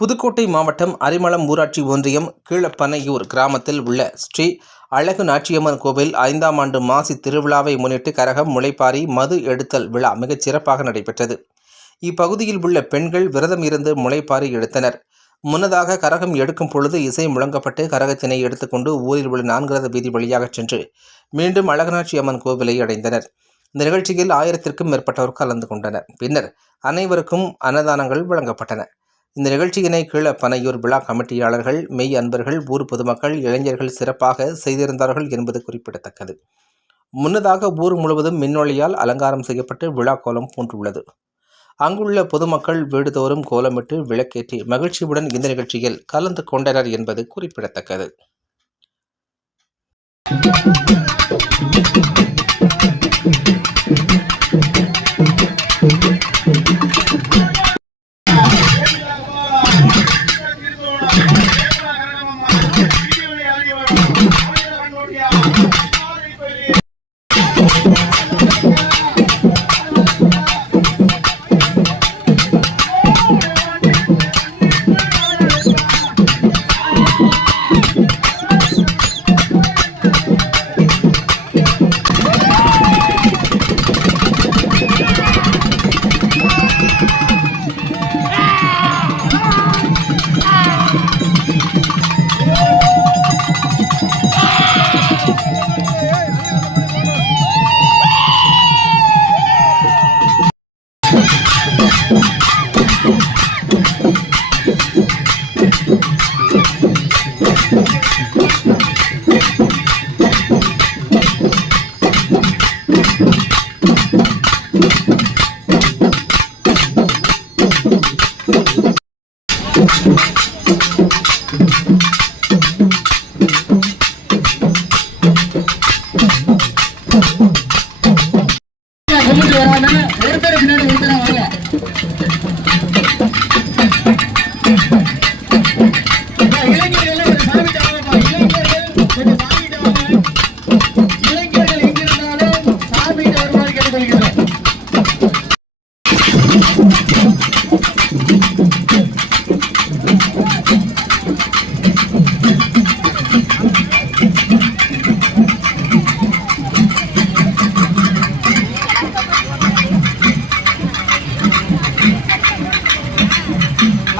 புதுக்கோட்டை மாவட்டம் அரிமளம் ஊராட்சி ஒன்றியம் கீழப்பனையூர் கிராமத்தில் உள்ள ஸ்ரீ அழகு நாச்சியம்மன் கோவில் 5ஆம் ஆண்டு மாசி திருவிழாவை முன்னிட்டு கரகம், முளைப்பாரி, மது எடுத்தல் விழா மிகச் சிறப்பாக நடைபெற்றது. இப்பகுதியில் உள்ள பெண்கள் விரதம் இருந்து முளைப்பாரி எடுத்தனர். முன்னதாக கரகம் எடுக்கும் பொழுது இசை முழங்கப்பட்டு கரகத்தினை எடுத்துக்கொண்டு ஊரில் உள்ள 4 ரத வீதி வழியாக சென்று மீண்டும் அழகநாச்சி அம்மன் கோவிலை அடைந்தனர். இந்த நிகழ்ச்சியில் 1000க்கும் மேற்பட்டோர் கலந்து கொண்டனர். பின்னர் அனைவருக்கும் அன்னதானங்கள் வழங்கப்பட்டன. இந்த நிகழ்ச்சியினை கீழப்பனையூர் விழா கமிட்டியாளர்கள், மெய் அன்பர்கள், ஊர் பொதுமக்கள், இளைஞர்கள் சிறப்பாக செய்திருந்தார்கள் என்பது குறிப்பிடத்தக்கது. முன்னதாக ஊர் முழுவதும் மின்னொளியால் அலங்காரம் செய்யப்பட்டு விழா கோலம் பூண்டுள்ளது. அங்குள்ள பொதுமக்கள் வீடுதோறும் கோலமிட்டு விளக்கேற்றி மகிழ்ச்சியுடன் இந்த நிகழ்ச்சியில் கலந்து கொண்டனர் என்பது குறிப்பிடத்தக்கது.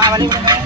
Vale.